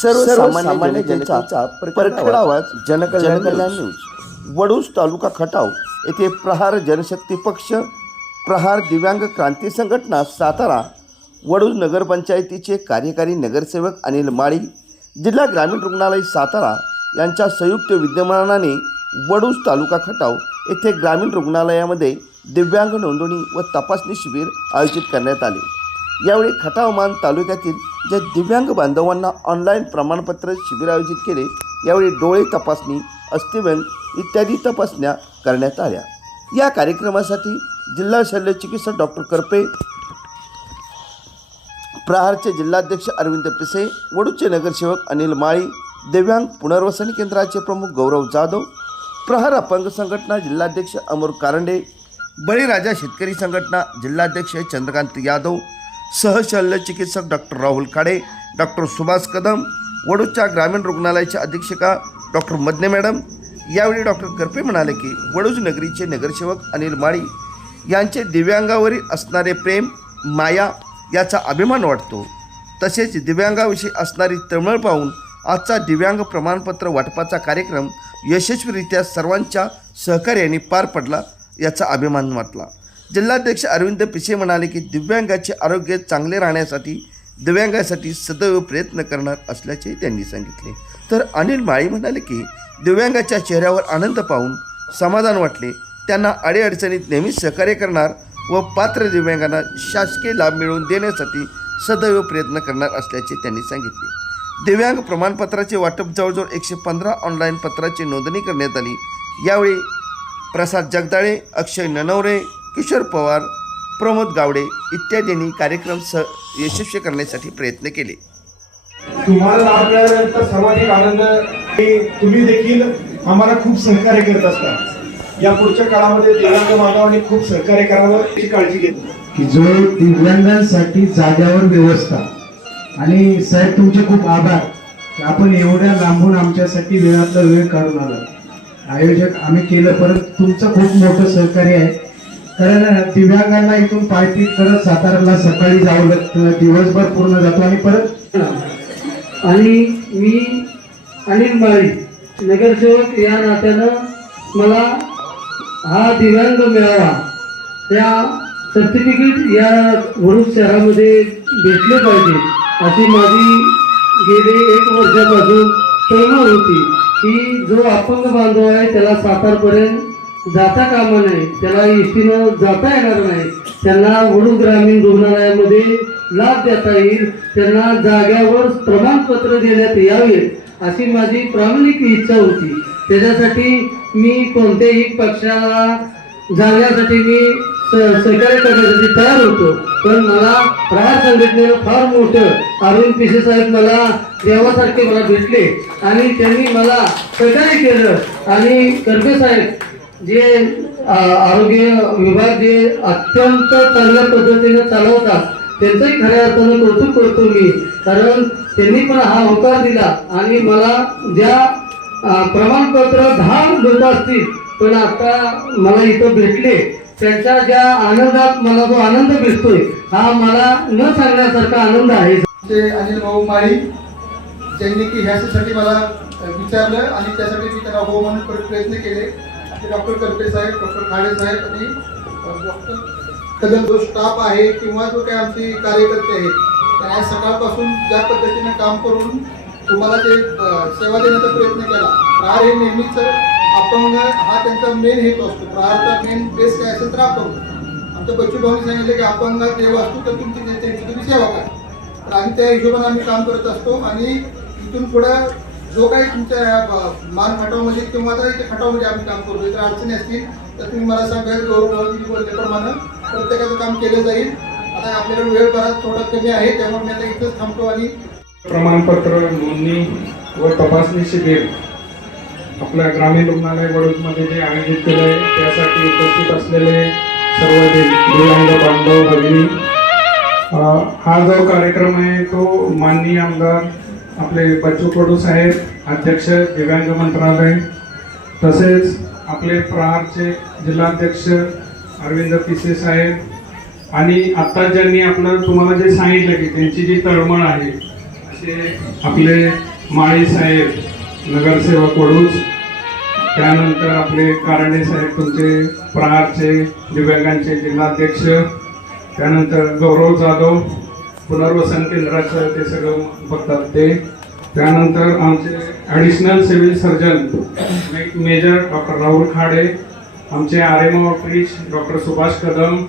सर्वसामान्य जनतेचा परखड आवाज जनकल्याण न्यूज वडूज तालुका खटाव येथे प्रहार जनशक्ती पक्ष प्रहार दिव्यांग क्रांती संघटना सातारा वडूज नगरपंचायतीचे कार्यकारी नगरसेवक अनिल माळी जिल्हा ग्रामीण रुग्णालय सातारा यांच्या संयुक्त विद्यमानाने वडूज तालुका खटाव येथे ग्रामीण रुग्णालयामध्ये दिव्यांग नोंदणी व तपासणी शिबिर आयोजित करण्यात आले. यावेळी खटावमान तालुक्यातील ज्या दिव्यांग बांधवांना ऑनलाईन प्रमाणपत्र शिबिर आयोजित केले यावेळी डोळे तपासणी अस्थिवन इत्यादी तपासण्या करण्यात आल्या. या कार्यक्रमासाठी जिल्हा शल्य चिकित्सक डॉक्टर करपे प्रहारचे जिल्हाध्यक्ष अरविंद पिसे वडूचे नगरसेवक अनिल माळी दिव्यांग पुनर्वसन केंद्राचे प्रमुख गौरव जाधव प्रहार अपंग संघटना जिल्हाध्यक्ष अमर कारंडे बळीराजा शेतकरी संघटना जिल्हाध्यक्ष चंद्रकांत यादव सहशल्य चिकित्सक डॉक्टर राहुल खाडे डॉक्टर सुभाष कदम वडूच्या ग्रामीण रुग्णालयाच्या अधीक्षका डॉक्टर मदने मॅडम. यावेळी डॉक्टर करपे म्हणाले की वडूज नगरीचे नगरसेवक अनिल माळी यांचे दिव्यांगावरील असणारे प्रेम माया याचा अभिमान वाटतो. तसेच दिव्यांगाविषयी असणारी तळमळ पाहून आजचा दिव्यांग प्रमाणपत्र वाटपाचा कार्यक्रम यशस्वीरित्या सर्वांच्या सहकार्याने पार पडला याचा अभिमान वाटला. जिल्हाध्यक्ष अरविंद पिसे म्हणाले की दिव्यांगाचे आरोग्य चांगले राहण्यासाठी दिव्यांगासाठी सदैव प्रयत्न करणार असल्याचे त्यांनी सांगितले. तर अनिल माळी म्हणाले की दिव्यांगाच्या चेहऱ्यावर आनंद पाहून समाधान वाटले. त्यांना अडीअडचणीत नेहमीच सहकार्य करणार व पात्र दिव्यांगांना शासकीय लाभ मिळवून देण्यासाठी सदैव प्रयत्न करणार असल्याचे त्यांनी सांगितले. दिव्यांग प्रमाणपत्राचे वाटप जवळजवळ एकशे पंधरा ऑनलाईन पत्राची नोंदणी करण्यात आली. यावेळी प्रसाद जगदाळे अक्षय ननवरे किशोर पवार प्रमोद गावडे इत्यादींनी कार्यक्रम स यशस्वी करण्यासाठी प्रयत्न केले. तुम्हाला लाभ मिळाल्यानंतर सर्वाधिक आनंद हे तुम्ही देखील आम्हाला खूप सहकार्य करत असता. या पुढच्या काळामध्ये दिव्यांग बांधवांनी खूप सहकार्य करावं याची काळजी घेतली. की जो दिव्यांगांसाठी जाग्यावर व्यवस्था. आणि साहेब तुमचे खूप आभार. की आपण एवढ्या लांबून आमच्यासाठी वेळातला वेळ काढून आला आयोजक आम्ही केलं परत तुमचं खूप मोठं सहकार्य आहे. कारण दिव्यांगांना इथून पार्टी करत साताऱ्याला सकाळी जावं लागतं. दिवसभर पूर्ण जातो आणि परत आणि मी अनिल माळी नगरसेवक या नात्यानं मला हा दिव्यांग मिळावा त्या सर्टिफिकेट या वडूज शहरामध्ये भेटले पाहिजे. अशी माझी गेले एक वर्षापासून तळमळ होती की जो अपंग बांधव आहे त्याला सातारपर्यंत जाता कामा नाही त्याला एसटीनं जाता येणार नाही. त्यांना वडूज ग्रामीण रुग्णालयामध्ये लाभ देता येईल. त्यांना जाग्यावर प्रमाणपत्र देण्यात यावे अशी माझी प्रामाणिक इच्छा होती. त्याच्यासाठी मी कोणत्याही पक्षाला जाण्यासाठी मी सहकार्य करण्यासाठी तयार होतो. पण मला प्रहार संघटनेनं फार मोठं अरुण पिसे साहेब मला देवासारखे मला भेटले. आणि त्यांनी मला सहकार्य केलं. आणि कर्वे साहेब जे आरोग्य विभाग जे अत्यंत चांगल्या पद्धतीने चालवतात त्यांचंही खऱ्या अर्थानं कौतुक करतो मी. कारण त्यांनी पण हा होकार दिला आणि मला ज्या प्रमाणपत्र दहा लोक असतील पण आता मला इथं भेटले त्यांच्या ज्या आनंदात मला जो आनंद भेटतोय हा मला न सांगण्यासारखा आनंद आहे. ते अनिल भाऊ माळी ज्यांनी की ह्याच्यासाठी मला विचारलं आणि त्यासाठी मी त्याला हो म्हणून प्रयत्न केले. ते डॉक्टर करपे साहेब डॉक्टर खाडे साहेब आणि डॉक्टर कदम जो स्टाफ आहे किंवा जो काही आमचे कार्यकर्ते आहेत तर आज सकाळपासून ज्या पद्धतीने काम करून तुम्हाला ते सेवा देण्याचा प्रयत्न केला. प्रहार हे नेहमीच अपंग हा त्यांचा मेन हेतू असतो. प्रहारचा मेन बेस काय असेल तर अपंग. आमच्या बच्चू भाऊनी सांगितले की अपंगात देव असतो तर तुमची त्यांची तुम्ही सेवा करा. तर आम्ही त्या हिशोबाने आम्ही काम करत असतो आणि इथून पुढं जो काही तुमच्या या ब- मान खटावमध्ये किंवा आता इथे खटावमध्ये आम्ही काम करतो इतर अडचणी असतील तर तुम्ही मला सांगायचं बोलल्याप्रमाणे प्रत्येकाचं काम केलं जाईल. आता आपल्याकडे वेळ बराच थोडा कमी आहे त्यामुळे मी आता इथंच थांबतो आणि प्रमाणपत्र नोंदणी व तपासणी शिबिर आपल्या ग्रामीण रुग्णालय वडूजमध्ये जे आयोजित केलं आहे त्यासाठी उपस्थित असलेले सर्व दिव्यांग बांधव भगिनी हा जो कार्यक्रम आहे तो माननीय आमदार आपले बच्चू कडू साहेब अध्यक्ष दिव्यांग मंत्रालय तसेच आपले प्रहारचे जिल्हाध्यक्ष अरविंद पिसे साहेब. आणि आत्ता ज्यांनी आपलं तुम्हाला जे सांगितलं की त्यांची जी तळमळ आहे असे आपले माळी साहेब नगरसेवक कडूच. त्यानंतर आपले कारणे साहेब तुमचे प्रहारचे दिव्यांगांचे जिल्हाध्यक्ष. त्यानंतर गौरव जाधव पुनर्वसन केंद्राचं ते सगळं बघतात ते. त्यानंतर आमचे additional civil surgeon major doctor Rahul Khade आमचे R M office doctor Subhash Kadam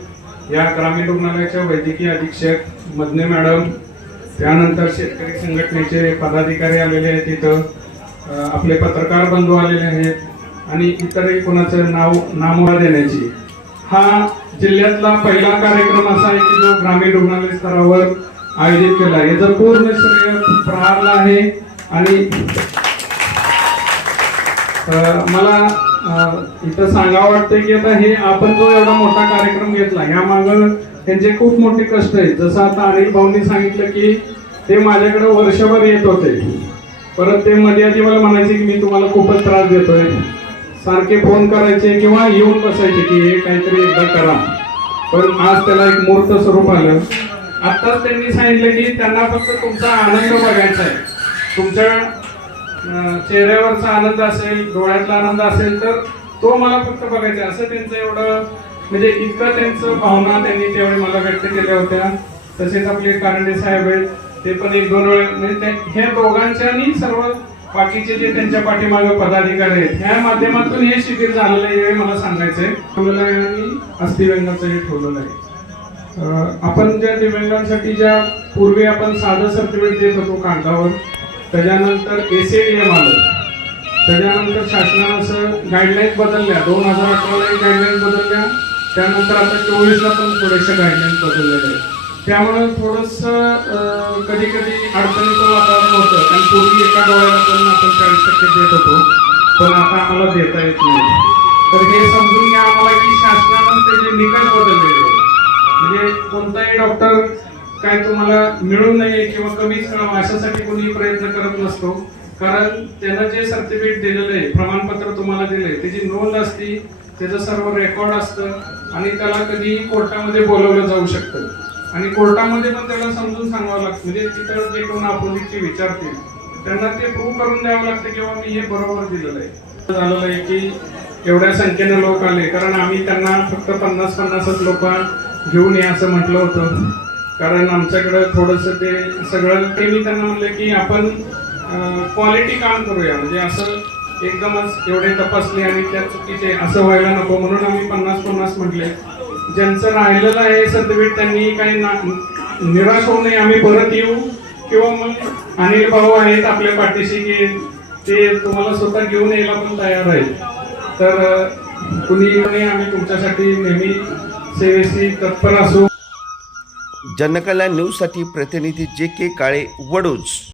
या ग्रामीण रुग्णालयाच्या वैद्यकीय अधीक्षक मदने मॅडम त्यानंतर शेतकरी संघटनेचे पदाधिकारी आलेले आहेत तिथं आपले पत्रकार बंधू आलेले आहेत आणि इतरही कोणाचं नाव नामवा देण्याची. हा जिल्ह्यातला पहिला कार्यक्रम असा आहे की जो ग्रामीण रुग्णालय स्तरावर आयोजित केला आहे. याचं पूर्ण श्रेय प्रहारला आहे आणि मला इथं सांगावं वाटतं की आता हे आपण जो एवढा मोठा कार्यक्रम घेतला या मागं त्यांचे खूप मोठे कष्ट आहेत. जसं आता अनिल भाऊंनी सांगितलं की ते माझ्याकडे वर्षभर येत होते. परत ते मध्ये आधी मला म्हणायचे की मी तुम्हाला खूपच त्रास देतोय. सारखे फोन करायचे किंवा येऊन बसायचे की हे काहीतरी एकदा करा. पण आज त्याला एक मूर्त स्वरूप आलं. आत्ताच त्यांनी सांगितलं की त्यांना फक्त तुमचा आनंद बघायचा आहे. तुमच्या चेहऱ्यावरचा आनंद असेल डोळ्यातला आनंद असेल तर तो मला फक्त बघायचा आहे. असं त्यांचं एवढं म्हणजे इतकं त्यांचं भावना त्यांनी त्यावेळी मला व्यक्त केल्या होत्या. तसेच आपले कारंडे साहेब आहेत ते पण एक दोन वेळ म्हणजे हे ह्या सर्व बाकीचे जे त्यांच्या पाठीमागे पदाधिकारी आहेत त्या माध्यमातून हे शिबिर झालेलं आहे हे मला सांगायचंय ठेवलेलं आहे आणि अस्थिव्यंगाचं हे ठेवलेलं आहे. आपण ज्या दिव्यांगांसाठी ज्या पूर्वी आपण साधं सर्टिफिकेट देत होतो कागदावर त्याच्यानंतर एसीडीएम आलं. त्याच्यानंतर शासनानं असं गाईडलाईन बदलल्या. दोन हजार अठराला एक बदलल्या. त्यानंतर आता चोवीसला पण थोडेसे गाईडलाईन बदललेले त्यामुळे थोडस कधी कधी अडचणीचं वातावरण होतं. कारण पूर्वी एका डोळ्याला पण आपण चाळीस टक्के देत होतो. पण आता आम्हाला देता येत नाही. तर हे समजून घ्या आम्हाला की शासनानं त्याचे निकष बदललेले म्हणजे कोणताही डॉक्टर काय तुम्हाला मिळून नये किंवा कमीच मिळावं अशासाठी कोणी प्रयत्न करत नसतो. कारण त्यानं जे सर्टिफिकेट दिलेलं आहे प्रमाणपत्र तुम्हाला दिलंय त्याची नोंद असती त्याचं सर्व रेकॉर्ड असतं आणि त्याला कधी कोर्टामध्ये बोलवलं जाऊ शकतं. आणि कोर्टामध्ये पण त्याला समजून सांगावं लागतं. म्हणजे तिथं जे कोण अपोजिटचे विचारतील त्यांना ते प्रूव्ह करून द्यावं लागतं किंवा मी हे बरोबर दिलेलं आहे. झालेलं आहे की एवढ्या संख्येने लोक आले. कारण आम्ही त्यांना फक्त पन्नास पन्नासच लोक घेऊन ये असं म्हटलं होतं. कारण आमच्याकडं थोडंसं ते सगळं ते मी त्यांना म्हणलं की आपण क्वालिटी काम करूया. म्हणजे असं एकदमच एवढे तपासले आणि त्या चुकीचे असं व्हायला नको म्हणून आम्ही पन्नास पन्नास म्हटले. ज्यांचं राहिलेलं आहे सर्टिफिकेट त्यांनी काही ना- निराश होऊ नये आम्ही परत येऊ. किंवा मग अनिल भाऊ आहेत आपल्या पाठीशी की ते तुम्हाला स्वतः घेऊन यायला पण तयार आहेत. तर कुणी आम्ही तुमच्यासाठी नेहमी सेवेशी तत्पर असू. जनकल्याण न्यूजसाठी प्रतिनिधी जे के काळे वडूज.